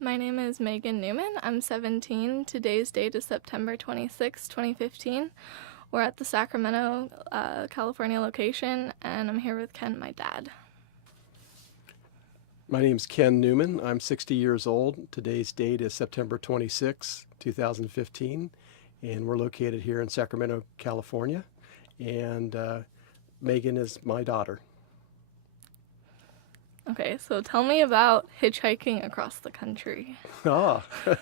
My name is Meghan Newman. I'm 17. Today's date is September 26, 2015. We're at the Sacramento, California location, and I'm here with Ken, my dad. My name's Ken Newman. I'm 60 years old. Today's date is September 26, 2015, and we're located here in Sacramento, California. And Megan is my daughter. Okay, so tell me about hitchhiking across the country. Ah, I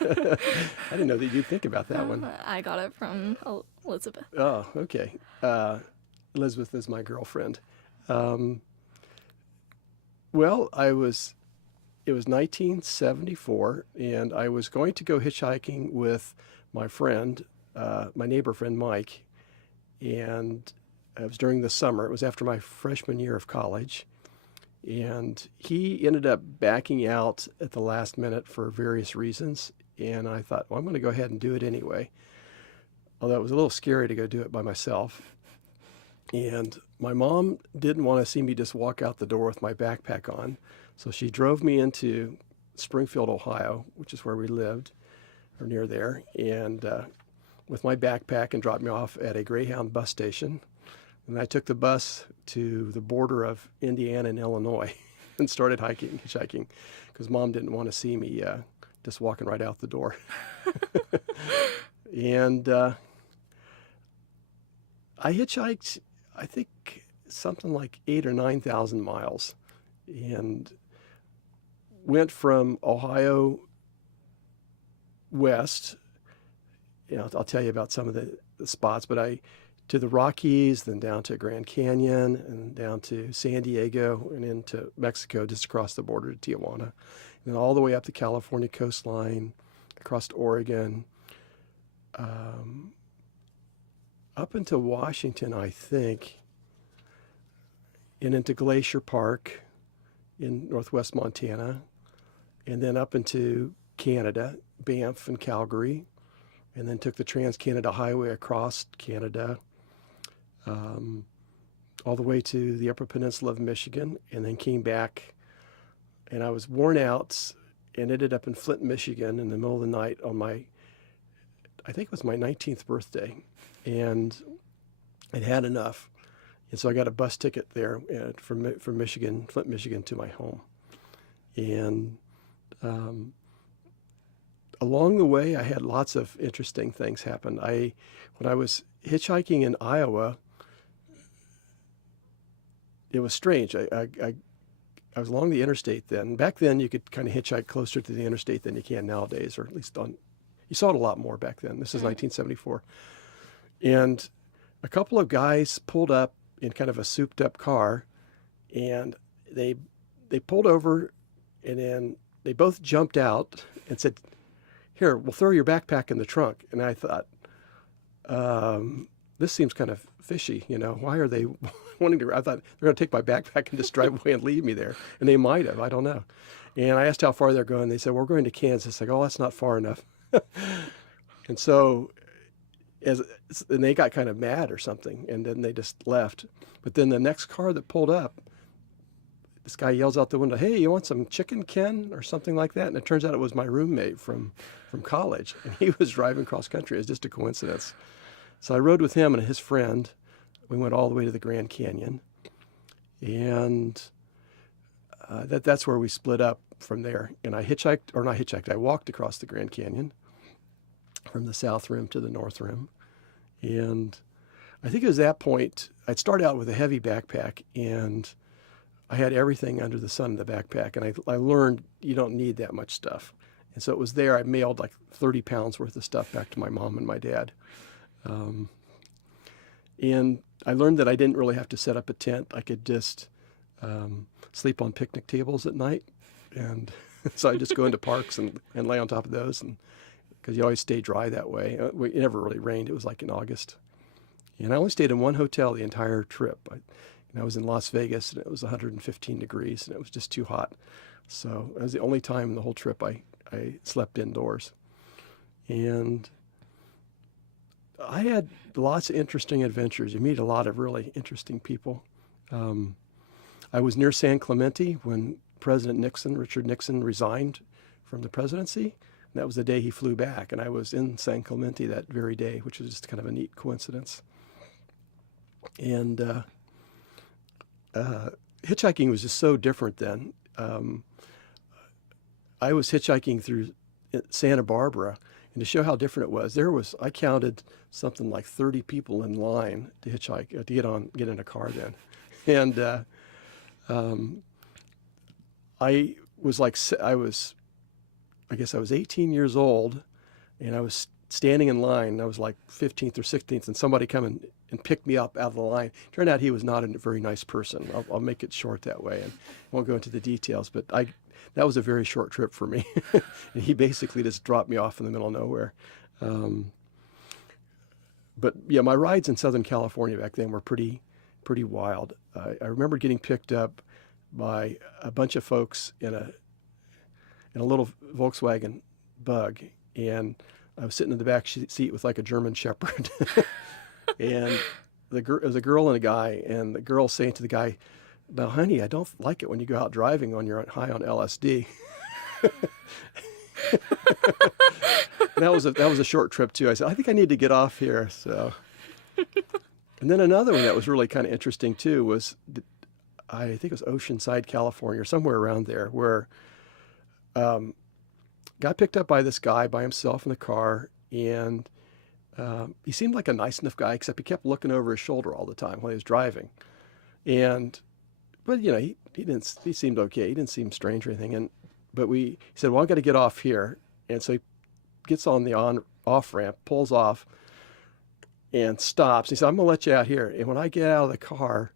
didn't know that you'd think about that one. I got it from Elizabeth. Oh, okay. Elizabeth is my girlfriend. Well, it was 1974, and I was going to go hitchhiking with my friend, my neighbor friend Mike, and it was during the summer. It was after my freshman year of college, and he ended up backing out at the last minute for various reasons, and I thought, well, I'm going to go ahead and do it anyway, although it was a little scary to go do it by myself. And my mom didn't want to see me just walk out the door with my backpack on. So she drove me into Springfield, Ohio, which is where we lived, or near there, and with my backpack, and dropped me off at a Greyhound bus station. And I took the bus to the border of Indiana and Illinois and started hitchhiking, because Mom didn't want to see me just walking right out the door. And I hitchhiked, I think, something like 8,000 or 9,000 miles, and went from Ohio west. I'll tell you about some of the spots, but to the Rockies, then down to Grand Canyon, and down to San Diego, and into Mexico, just across the border to Tijuana, and then all the way up the California coastline, across to Oregon, up into Washington, I think, and into Glacier Park in northwest Montana, and then up into Canada, Banff and Calgary, and then took the Trans-Canada Highway across Canada, all the way to the Upper Peninsula of Michigan, and then came back, and I was worn out and ended up in Flint, Michigan in the middle of the night on I think it was my 19th birthday, and I'd had enough. And so I got a bus ticket there from Michigan, Flint, Michigan, to my home. And along the way, I had lots of interesting things happen. When I was hitchhiking in Iowa, it was strange. I was along the interstate then. Back then, you could kind of hitchhike closer to the interstate than you can nowadays, or at least you saw it a lot more back then. This is 1974. And a couple of guys pulled up in kind of a souped up car, and they pulled over, and then they both jumped out and said, "Here, we'll throw your backpack in the trunk." And I thought, this seems kind of fishy, why are they wanting to? I thought they're going to take my backpack and just drive away and leave me there. And they might have, I don't know. And I asked how far they're going. They said, "We're going to Kansas." Like, "Oh, that's not far enough." And so, and they got kind of mad or something, and then they just left. But then the next car that pulled up, this guy yells out the window, "Hey, you want some chicken, Ken?" or something like that. And it turns out it was my roommate from college, and he was driving cross country. It was just a coincidence. So I rode with him and his friend. We went all the way to the Grand Canyon, and that's where we split up from there. And I I walked across the Grand Canyon from the south rim to the north rim. And I think it was that point, I'd start out with a heavy backpack, and I had everything under the sun in the backpack. And I learned you don't need that much stuff. And so it was there. I mailed like 30 pounds worth of stuff back to my mom and my dad. And I learned that I didn't really have to set up a tent. I could just sleep on picnic tables at night. And so I just go into parks and lay on top of those, and because you always stay dry that way. It never really rained. It was like in August. And I only stayed in one hotel the entire trip. I was in Las Vegas, and it was 115 degrees, and it was just too hot. So that was the only time in the whole trip I slept indoors. And I had lots of interesting adventures. You meet a lot of really interesting people. I was near San Clemente when Richard Nixon, resigned from the presidency. And that was the day he flew back. And I was in San Clemente that very day, which was just kind of a neat coincidence. And hitchhiking was just so different then. I was hitchhiking through Santa Barbara, and to show how different it was, I counted something like 30 people in line to hitchhike, to get in a car then. And I guess I was 18 years old, and I was standing in line, and I was like 15th or 16th, and somebody come and picked me up out of the line. Turned out he was not a very nice person. I'll make it short that way, and won't go into the details, but that was a very short trip for me. And he basically just dropped me off in the middle of nowhere. But yeah, my rides in Southern California back then were pretty wild. I remember getting picked up by a bunch of folks in a little Volkswagen Bug, and I was sitting in the back seat with like a German Shepherd. And it was a girl and a guy, and the girl saying to the guy, "Now, honey, I don't like it when you go out driving when you're high on LSD." That was a short trip too. I said, "I think I need to get off here." So, and then another one that was really kind of interesting too was, I think it was Oceanside, California, or somewhere around there, where got picked up by this guy by himself in the car, and he seemed like a nice enough guy, except he kept looking over his shoulder all the time while he was driving. But he seemed okay. He didn't seem strange or anything. But he said, "Well, I've got to get off here." And so he gets on the off ramp, pulls off, and stops. He said, "I'm going to let you out here." And when I get out of the car,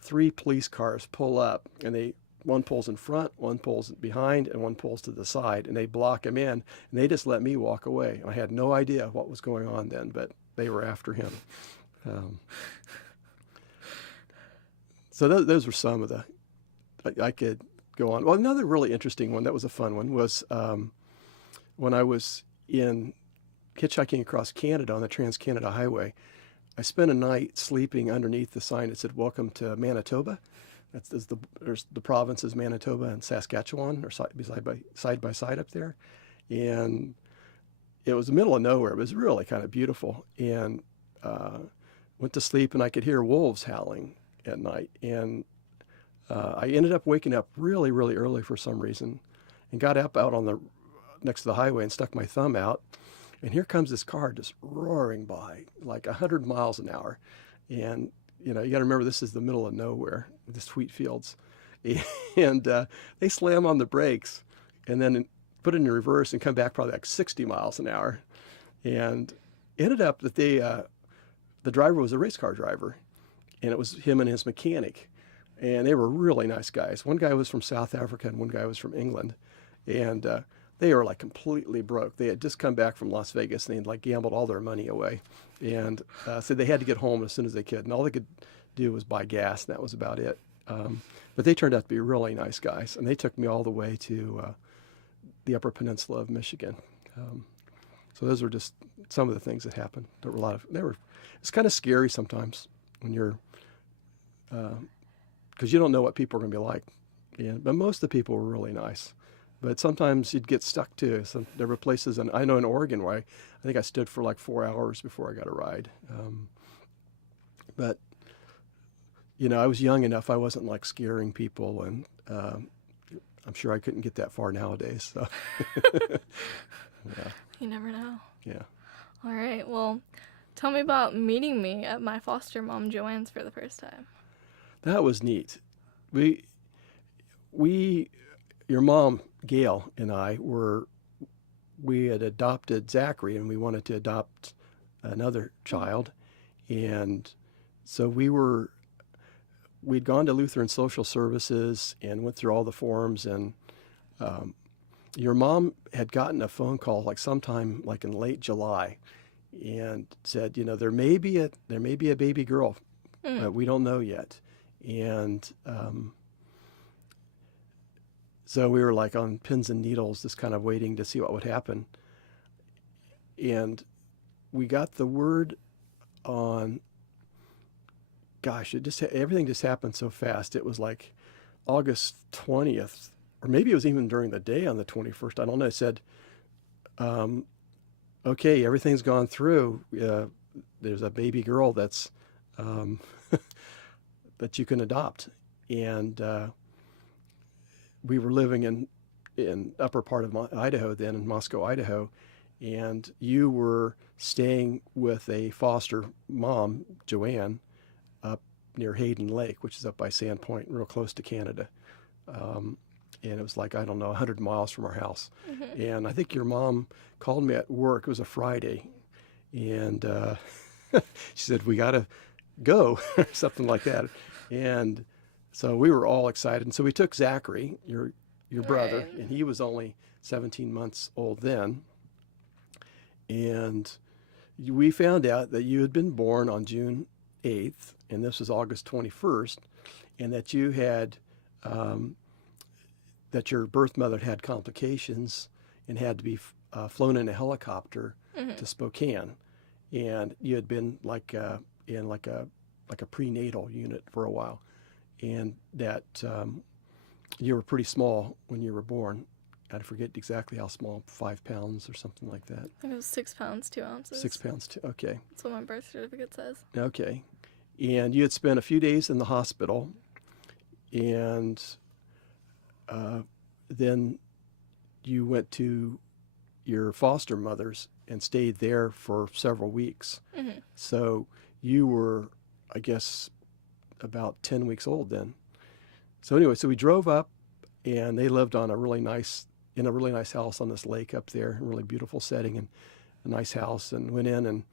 3 police cars pull up, and one pulls in front, one pulls behind, and one pulls to the side, and they block him in, and they just let me walk away. I had no idea what was going on then, but they were after him. So those were some of the, I could go on. Well, another really interesting one, that was a fun one, was when I was hitchhiking across Canada on the Trans-Canada Highway. I spent a night sleeping underneath the sign that said, "Welcome to Manitoba." There's the provinces Manitoba and Saskatchewan are side by side up there, and it was the middle of nowhere. It was really kind of beautiful, and went to sleep, and I could hear wolves howling at night, and I ended up waking up really, really early for some reason, and got up out on next to the highway and stuck my thumb out, and here comes this car just roaring by like 100 miles an hour, and you got to remember, this is the middle of nowhere, this wheat fields. And they slam on the brakes and then put it in reverse and come back probably like 60 miles an hour. And ended up that the driver was a race car driver, and it was him and his mechanic. And they were really nice guys. One guy was from South Africa and one guy was from England. And they were like completely broke. They had just come back from Las Vegas, and they had like gambled all their money away. And so they had to get home as soon as they could. And all they could do was buy gas, and that was about it. But they turned out to be really nice guys. And they took me all the way to the Upper Peninsula of Michigan. So those were just some of the things that happened. There were it's kind of scary sometimes when you're, because you don't know what people are going to be like. But most of the people were really nice. But sometimes you'd get stuck too. There were places, and I know in Oregon where I think I stood for like 4 hours before I got a ride. But I was young enough. I wasn't like scaring people, and I'm sure I couldn't get that far nowadays. So yeah. You never know. Yeah. All right. Well, tell me about meeting me at my foster mom Joanne's for the first time. That was neat. Your mom, Gail, and we had adopted Zachary, and we wanted to adopt another child. And so we'd gone to Lutheran Social Services and went through all the forms, and your mom had gotten a phone call like sometime like in late July, and said, there may be a baby girl, but we don't know yet. And so we were like on pins and needles, just kind of waiting to see what would happen. And we got the word on, gosh, everything just happened so fast. It was like August 20th or maybe it was even during the day on the 21st. I don't know. It said, okay, everything's gone through. There's a baby girl that's that you can adopt. And we were living in upper part of Idaho then, in Moscow, Idaho, and you were staying with a foster mom, Joanne, up near Hayden Lake, which is up by Sandpoint, real close to Canada. And it was like, I don't know, 100 miles from our house. Mm-hmm. And I think your mom called me at work. It was a Friday. And she said, we got to go, or something like that. And so we were all excited. And so we took Zachary, your brother, Right. and he was only 17 months old then. And we found out that you had been born on June 8th, and this was August 21st, and that you had, that your birth mother had complications and had to be flown in a helicopter Mm-hmm. to Spokane. And you had been in like a prenatal unit for a while, and that you were pretty small when you were born. I forget exactly how small, 5 pounds or something like that. I think it was 6 pounds, 2 ounces. 6 pounds, okay. That's what my birth certificate says. Okay. And you had spent a few days in the hospital, and then you went to your foster mother's and stayed there for several weeks. Mm-hmm. So you were, I guess, about 10 weeks old then. So anyway, so we drove up, and they lived on in a really nice house on this lake up there, a really beautiful setting, and a nice house, and went in,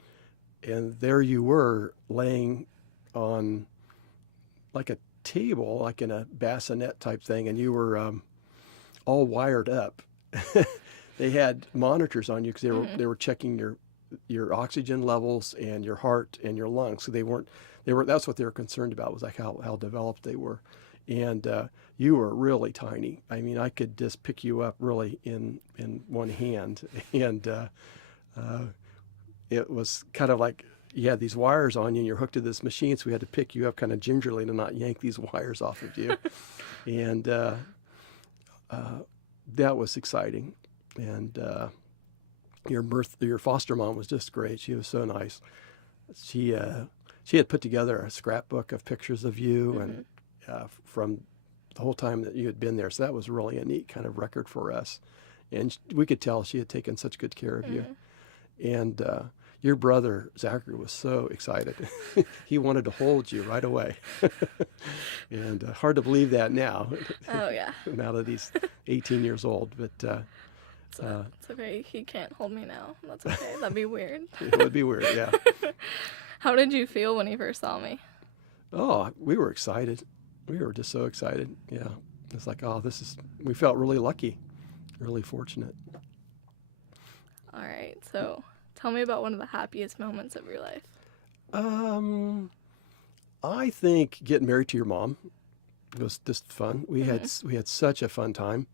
and there you were laying on like a table, like in a bassinet type thing, and you were all wired up. They had monitors on you because they were checking your oxygen levels and your heart and your lungs. So that's what they were concerned about, was like how developed they were. And you were really tiny. I mean, I could just pick you up really in one hand. And it was kind of like you had these wires on you and you're hooked to this machine. So we had to pick you up kind of gingerly to not yank these wires off of you. And that was exciting. And your foster mom was just great. She was so nice. She had put together a scrapbook of pictures of you, and from the whole time that you had been there. So that was really a neat kind of record for us. And we could tell she had taken such good care of you. And your brother, Zachary, was so excited. He wanted to hold you right away. And hard to believe that now. Oh, yeah. Now that he's 18 years old. But it's okay. He can't hold me now. That's okay. That'd be weird. it would be weird, yeah. How did you feel when you first saw me? Oh, we were excited. We were just so excited. Yeah. It's like, we felt really lucky, really fortunate. All right. So tell me about one of the happiest moments of your life. I think getting married to your mom was just fun. We had such a fun time.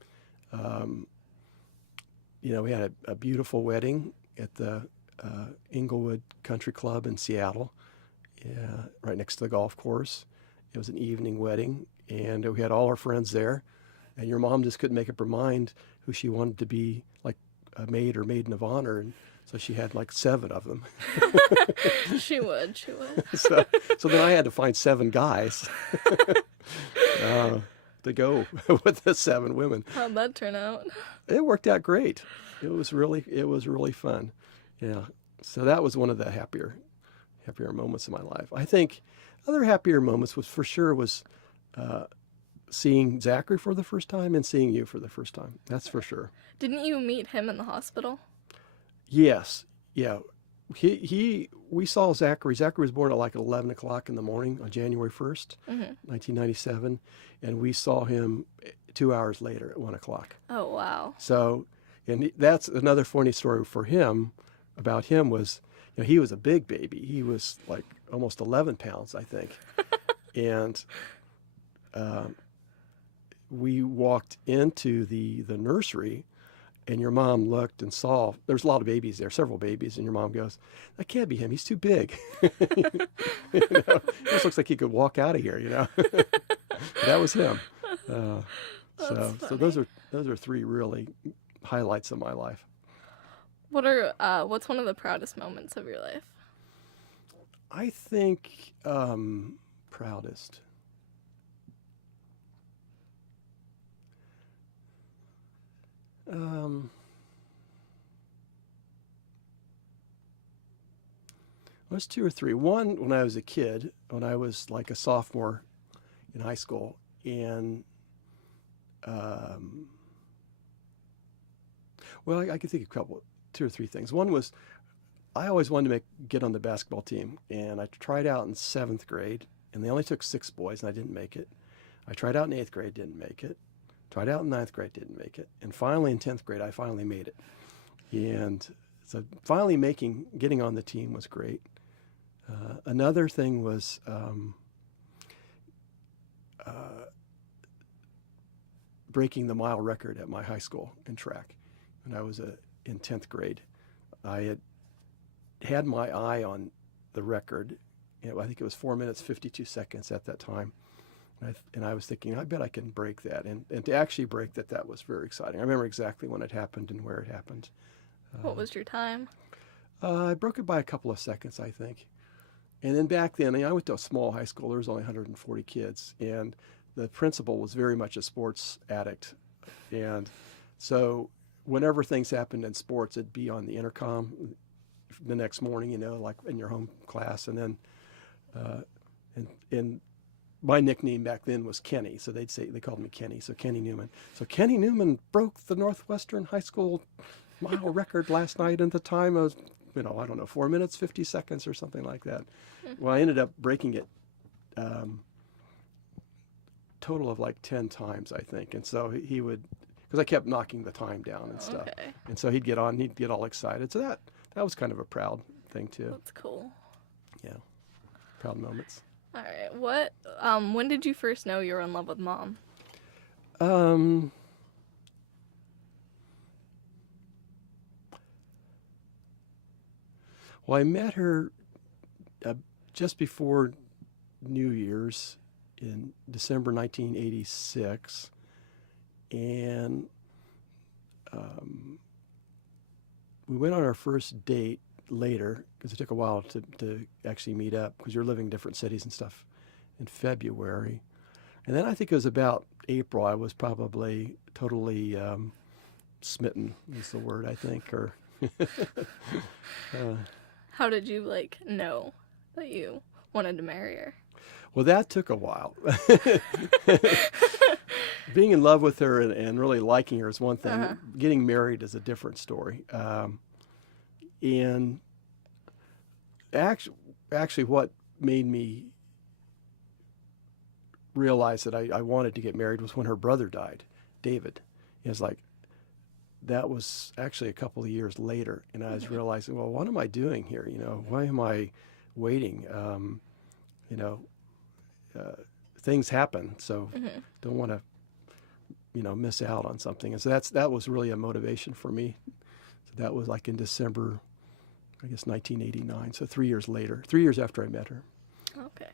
We had a beautiful wedding at the Inglewood Country Club in Seattle, right next to the golf course. It was an evening wedding, and we had all our friends there. And your mom just couldn't make up her mind who she wanted to be like a maid or maiden of honor, and so she had like 7 of them. She would. So then I had to find 7 guys to go with the 7 women. How'd that turn out? It worked out great. It was really fun. Yeah. So that was one of the happier moments of my life. I think other happier moments was seeing Zachary for the first time and seeing you for the first time. That's for sure. Didn't you meet him in the hospital? Yes. Yeah. We saw Zachary. Zachary was born at like 11 o'clock in the morning on January 1st, 1997. And we saw him 2 hours later at 1 o'clock. Oh, wow. So, and that's another funny story for him about him was, he was a big baby. He was like almost 11 pounds, I think. And we walked into the nursery, and your mom looked and saw there's a lot of babies there, several babies, and your mom goes, "That can't be him. He's too big." This looks like he could walk out of here. That was him. That's So funny. those are three really highlights of my life. What's one of the proudest moments of your life? I think proudest. Um, There's two or three. One, when I was a kid, when I was like a sophomore in high school, and um, well, I could think of two or three things. One was I always wanted to get on the basketball team, and I tried out in seventh grade, and they only took 6 boys, and I didn't make it. I tried out in eighth grade, didn't make it. Tried out in ninth grade, didn't make it, and finally in 10th grade, I finally made it. And so finally getting on the team was great. Another thing was breaking the mile record at my high school in track. When I was in 10th grade, I had my eye on the record. I think it was 4 minutes 52 seconds at that time. And I was thinking, I bet I can break that. And to actually break that was very exciting. I remember exactly when it happened and where it happened. What was your time? I broke it by a couple of seconds, I think. And then back then, I went to a small high school. There was only 140 kids. And the principal was very much a sports addict. And so whenever things happened in sports, it'd be on the intercom the next morning, like in your home class. And then, and my nickname back then was Kenny. So they called me Kenny. So Kenny Newman. So Kenny Newman broke the Northwestern High School mile record last night at the time of, I don't know, 4 minutes, 50 seconds or something like that. Well, I ended up breaking it total of like 10 times, I think. And so he would, because I kept knocking the time down and stuff. Okay. And so he'd get all excited. So that was kind of a proud thing too. That's cool. Yeah. Proud moments. All right. When did you first know you were in love with Mom? Well, I met her just before New Year's in December 1986, and we went on our first date later because it took a while to actually meet up because you're living in different cities and stuff in February. And then I think it was about April, I was probably totally smitten is the word, I think, or How did you know that you wanted to marry her? well, that took a while. Being in love with her and really liking her is one thing. Uh-huh. Getting married is a different story. And actually, what made me realize that I wanted to get married was when her brother died, David. It was like, that was actually a couple of years later, and I was realizing, well, what am I doing here? Why am I waiting? Things happen, so don't want to, miss out on something. And so that was really a motivation for me. So that was like in December, I guess 1989. So 3 years later, 3 years after I met her. Okay.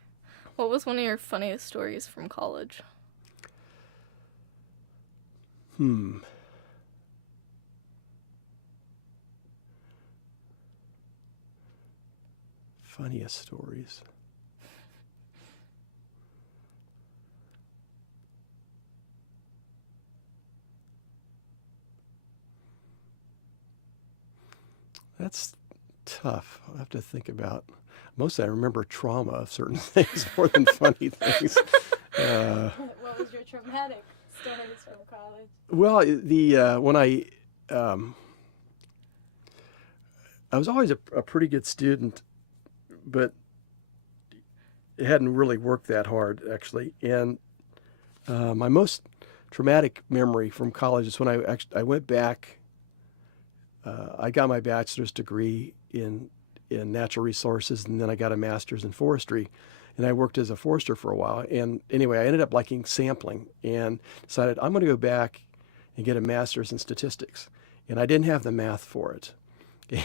What was one of your funniest stories from college? Funniest stories. That's tough. I'll have to think about. Mostly I remember trauma of certain things more than funny things. What was your traumatic stories from college? Well, when I was always a pretty good student, but it hadn't really worked that hard, actually. And my most traumatic memory from college is when I went back. I got my bachelor's degree in natural resources, and then I got a master's in forestry, and I worked as a forester for a while. And anyway, I ended up liking sampling and decided I'm going to go back and get a master's in statistics. And I didn't have the math for it.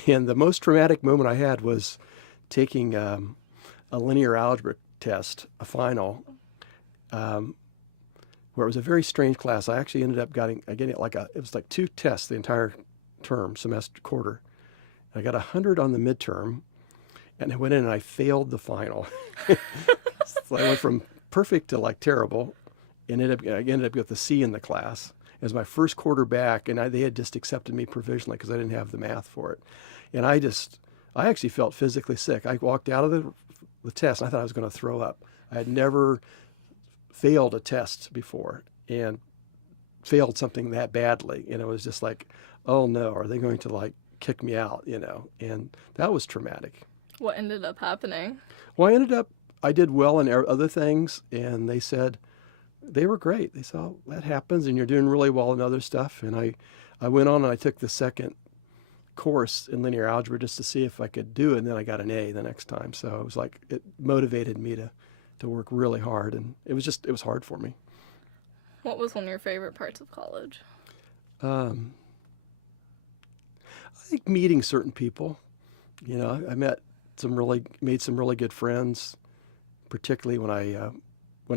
And the most traumatic moment I had was taking a linear algebra test, a final, where where it was a very strange class. I actually ended up getting it was like 2 tests the entire term, semester, quarter. I got 100 on the midterm, and I went in and I failed the final. So I went from perfect to like terrible, and I ended up with a C in the class. It was my first quarter back, and they had just accepted me provisionally because I didn't have the math for it. And I actually felt physically sick. I walked out of the test, and I thought I was going to throw up. I had never failed a test before and failed something that badly. And it was just like, oh no, are they going to like kick me out, And that was traumatic. What ended up happening? Well, I did well in other things, and they said, they were great. They said, oh, that happens, and you're doing really well in other stuff. And I went on and I took the second course in linear algebra just to see if I could do it, and then I got an A the next time. So it was like, it motivated me to work really hard, and it was hard for me. What was one of your favorite parts of college? I think meeting certain people. I made some really good friends, particularly when I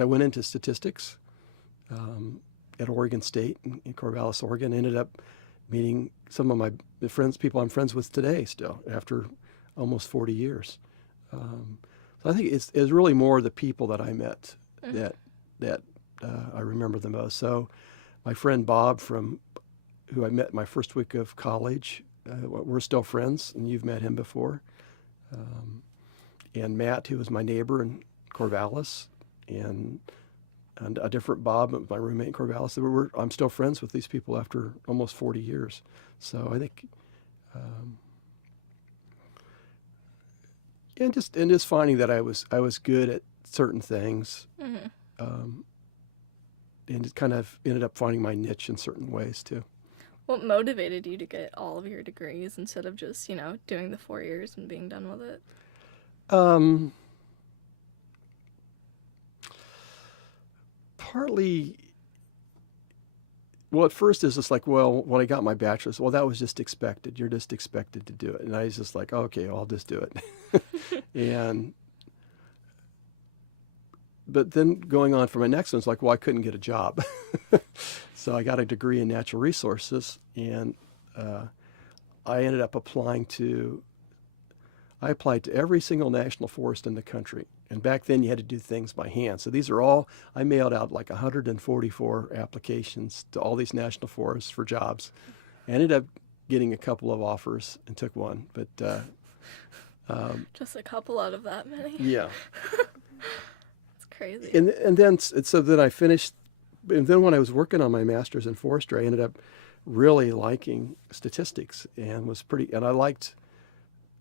went into statistics at Oregon State in Corvallis, Oregon. Ended up meeting some of people I'm friends with today still after almost 40 years. So I think it's really more the people that I met that I remember the most. So my friend Bob, who I met my first week of college, we're still friends, and you've met him before. And Matt, who was my neighbor in Corvallis, and a different Bob, my roommate in Corvallis. I'm still friends with these people after almost 40 years. So I think, and just finding that I was good at certain things, and it kind of ended up finding my niche in certain ways too. What motivated you to get all of your degrees instead of just, doing the 4 years and being done with it? Partly, well, at first it's just like, well, when I got my bachelor's, well, that was just expected. You're just expected to do it. And I was just like, okay, I'll just do it. But then going on for my next one, it's like, well, I couldn't get a job. So I got a degree in natural resources, and I ended up applied to every single national forest in the country. And back then you had to do things by hand. So these are all, I mailed out like 144 applications to all these national forests for jobs. I ended up getting a couple of offers and took one, but just a couple out of that many? Yeah. It's crazy. And then I finished, and then when I was working on my master's in forestry, I ended up really liking statistics, and I liked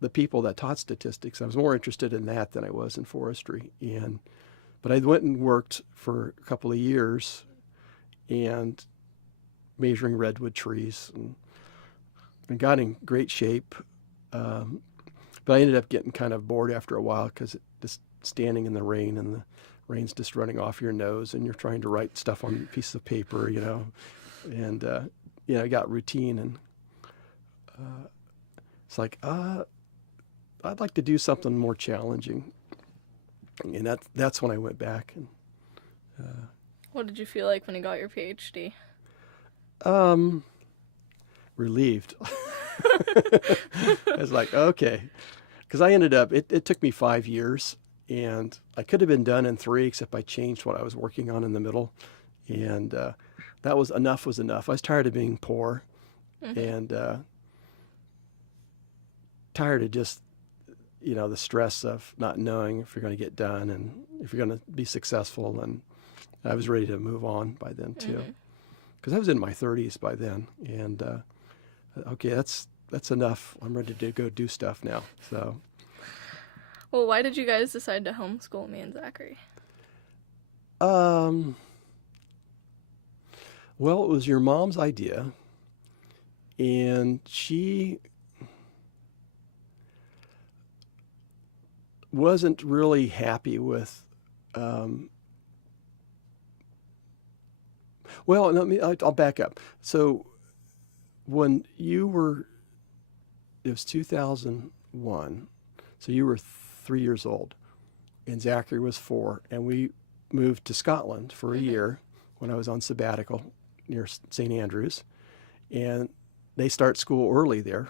the people that taught statistics. I was more interested in that than I was in forestry. But I went and worked for a couple of years and measuring redwood trees and got in great shape. But I ended up getting kind of bored after a while because just standing in the rain, and the rain's just running off your nose, and you're trying to write stuff on pieces of paper, and I got routine, and it's like, I'd like to do something more challenging, and that's when I went back. And what did you feel like when you got your PhD? Relieved. I was like, okay, because I ended up. It took me 5 years, and I could have been done in 3, except I changed what I was working on in the middle, and that was enough. Was enough. I was tired of being poor, and tired of just the stress of not knowing if you're going to get done and if you're going to be successful. And I was ready to move on by then too, because I was in my 30s by then. And okay, that's enough. I'm ready to go do stuff now. So. Well, why did you guys decide to homeschool me and Zachary? Well, it was your mom's idea, and she wasn't really happy with, well, I'll back up. So when it was 2001, so you were 3 years old, and Zachary was 4, and we moved to Scotland for a year when I was on sabbatical near St. Andrews. And they start school early there,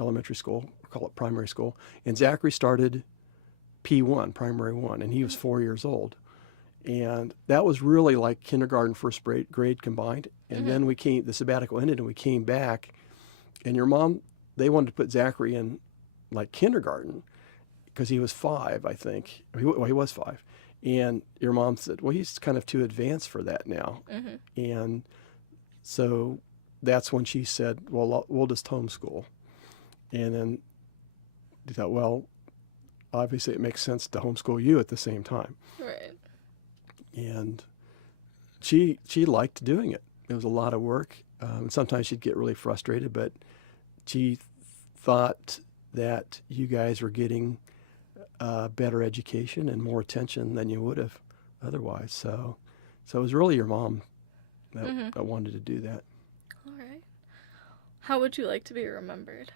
elementary school, call it primary school. And Zachary started P1, primary one, and he was 4 years old. And that was really like kindergarten, first grade combined. And then the sabbatical ended and we came back. And your mom, they wanted to put Zachary in like kindergarten because he was 5, I think. Well, he was 5. And your mom said, well, he's kind of too advanced for that now. And so that's when she said, well, we'll just homeschool. And then they thought, well, obviously it makes sense to homeschool you at the same time. Right. And she liked doing it. It was a lot of work. Sometimes she'd get really frustrated, but she thought that you guys were getting better education and more attention than you would have otherwise. So it was really your mom that wanted to do that. All right. How would you like to be remembered?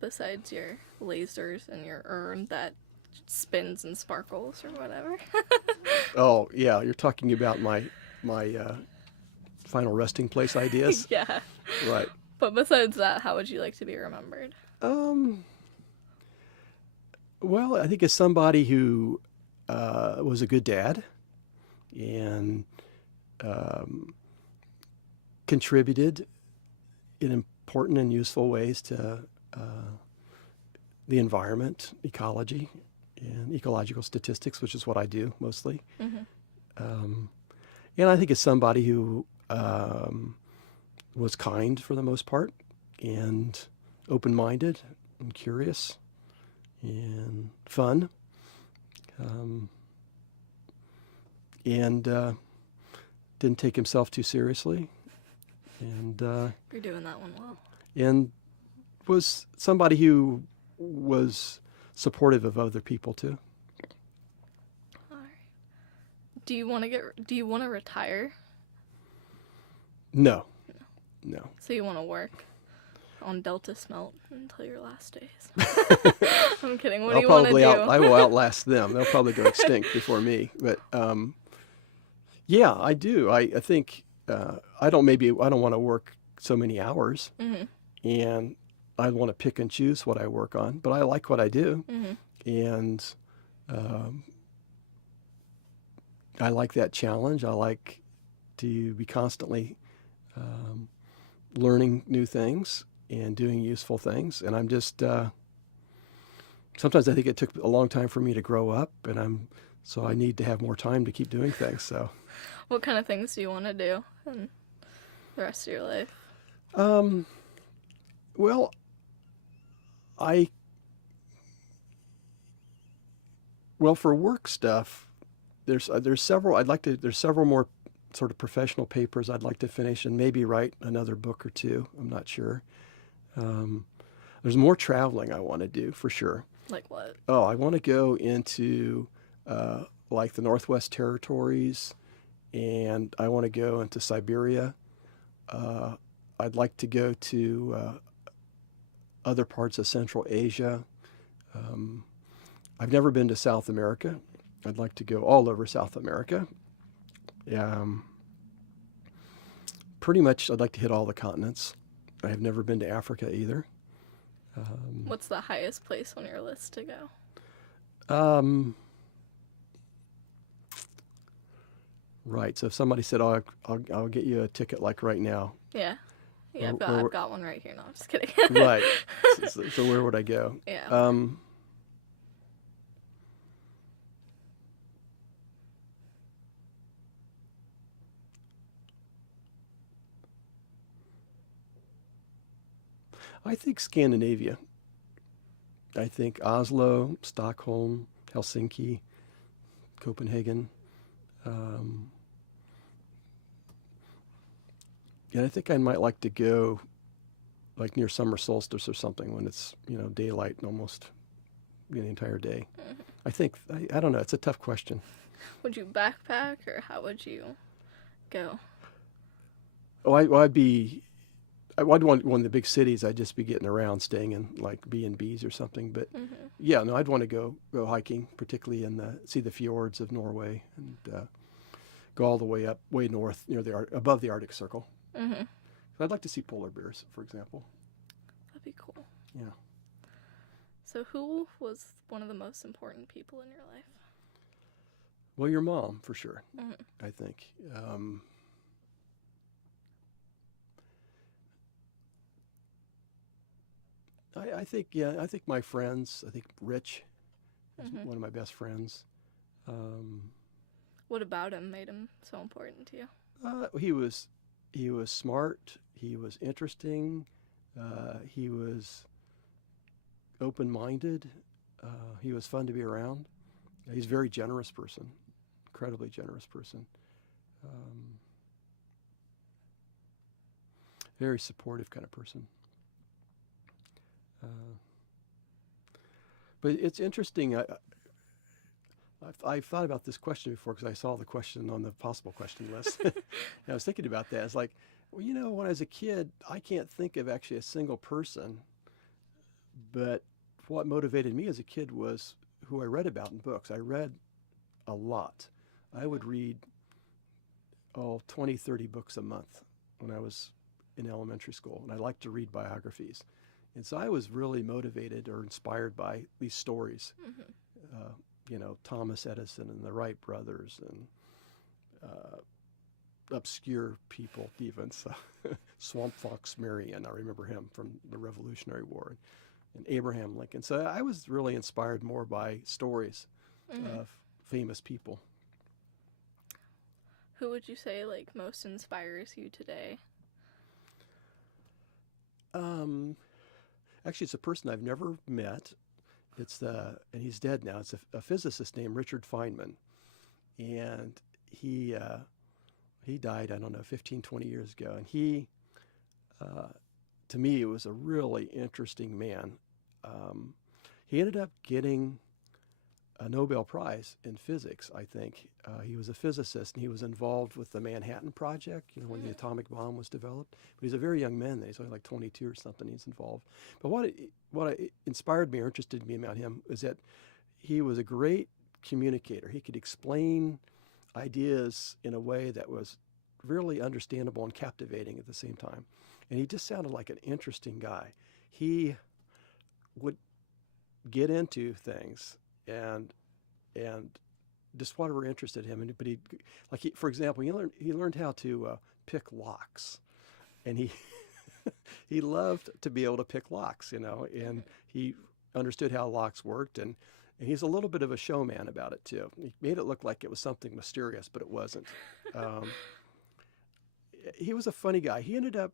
Besides your lasers and your urn that spins and sparkles or whatever. Oh, yeah. You're talking about my final resting place ideas? Yeah. Right. But besides that, how would you like to be remembered? Well, I think as somebody who was a good dad and contributed in important and useful ways to the environment, ecology, and ecological statistics, which is what I do mostly. And I think as somebody who was kind for the most part and open-minded and curious and fun, and didn't take himself too seriously, and You're doing that one well. and was somebody who was supportive of other people too. All right. Do you want to retire? No. So you want to work on Delta Smelt until your last days? I'm kidding. What do you want to do? I will outlast them. They'll probably go extinct before me. But yeah, I do. I think I don't want to work so many hours, and I want to pick and choose what I work on. But I like what I do, and I like that challenge. I like to be constantly learning new things and doing useful things. And I'm just sometimes I think it took a long time for me to grow up, and so I need to have more time to keep doing things. So, what kind of things do you want to do in the rest of your life? Well, for work stuff, there's several. There's several more sort of professional papers I'd like to finish and maybe write another book or two. I'm not sure. There's more traveling I want to do for sure. Like what? Oh, I want to go into like the Northwest Territories, and I want to go into Siberia. I'd like to go to other parts of Central Asia. I've never been to South America. I'd like to go all over South America. Pretty much I'd like to hit all the continents. I have never been to Africa either. What's the highest place on your list to go? Right. So if somebody said, "Oh, I'll get you a ticket like right now," Yeah, I've got one right here. No, I'm just kidding. right. So where would I go? Yeah. I think Scandinavia. I think Oslo, Stockholm, Helsinki, Copenhagen. And I think I might like to go like near summer solstice or something when it's, daylight almost the entire day. I think, I don't know, it's a tough question. Would you backpack or how would you go? Oh, I'd want one of the big cities. I'd just be getting around, staying in like B&Bs or something. But yeah, no, I'd want to go hiking, particularly see the fjords of Norway and go all the way up, way north, near above the Arctic Circle. Mm-hmm. So I'd like to see polar bears, for example. That'd be cool. Yeah. So who was one of the most important people in your life? Well, your mom, for sure, Mm-hmm. I think. I think my friends, I think Rich is Mm-hmm. one of my best friends. What about him made him so important to you? He was smart, he was interesting, he was open-minded, he was fun to be around. He's a very generous person, incredibly generous person. Very supportive kind of person. But it's interesting. I've thought about this question before because I saw the question on the possible question list. And I was thinking about that. It's like, well, when I was a kid, I can't think of actually a single person. But what motivated me as a kid was who I read about in books. I read a lot. I would read 20, 30 books a month when I was in elementary school, and I liked to read biographies. And so I was really motivated or inspired by these stories. Mm-hmm. Thomas Edison and the Wright brothers and obscure people even. So Swamp Fox Marion, I remember him from the Revolutionary War, and Abraham Lincoln. So I was really inspired more by stories Mm-hmm. of famous people. Who would you say most inspires you today? Actually, it's a person I've never met. And he's dead now. It's a physicist named Richard Feynman. And he died, I don't know, 15, 20 years ago. And he, to me, was a really interesting man. He ended up getting a Nobel Prize in physics, I think. He was a physicist, and he was involved with the Manhattan Project, when the atomic bomb was developed. But he's a very young man then. He's only like 22 or something. He's involved. But what inspired me or interested me about him is that he was a great communicator. He could explain ideas in a way that was really understandable and captivating at the same time. And he just sounded like an interesting guy. He would get into things and just whatever interested him. But for example, he learned how to pick locks, and he loved to be able to pick locks, and he understood how locks worked, and he's a little bit of a showman about it too. He made it look like it was something mysterious, but it wasn't. He was a funny guy. He ended up,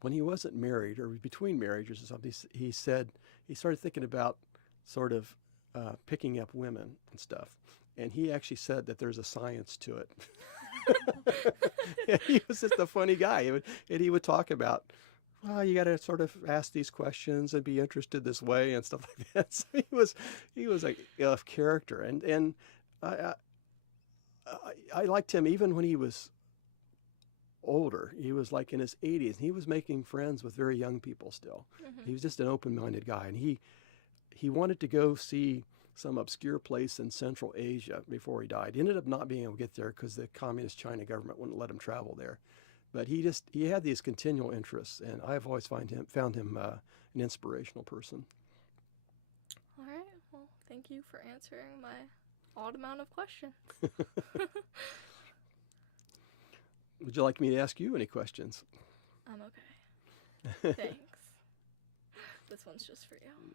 when he wasn't married or between marriages or something, he said he started thinking about sort of picking up women and stuff. And he actually said that there's a science to it. He was just a funny guy. And he would talk about, well, you got to sort of ask these questions and be interested this way and stuff like that. So he was like a character. And I liked him even when he was older. He was like in his 80s. And he was making friends with very young people still. Mm-hmm. He was just an open-minded guy. And he wanted to go see some obscure place in Central Asia before he died. He ended up not being able to get there because the communist China government wouldn't let him travel there. But he had these continual interests, and I've always found him an inspirational person. All right. Well, thank you for answering my odd amount of questions. Would you like me to ask you any questions? I'm okay. Thanks. This one's just for you.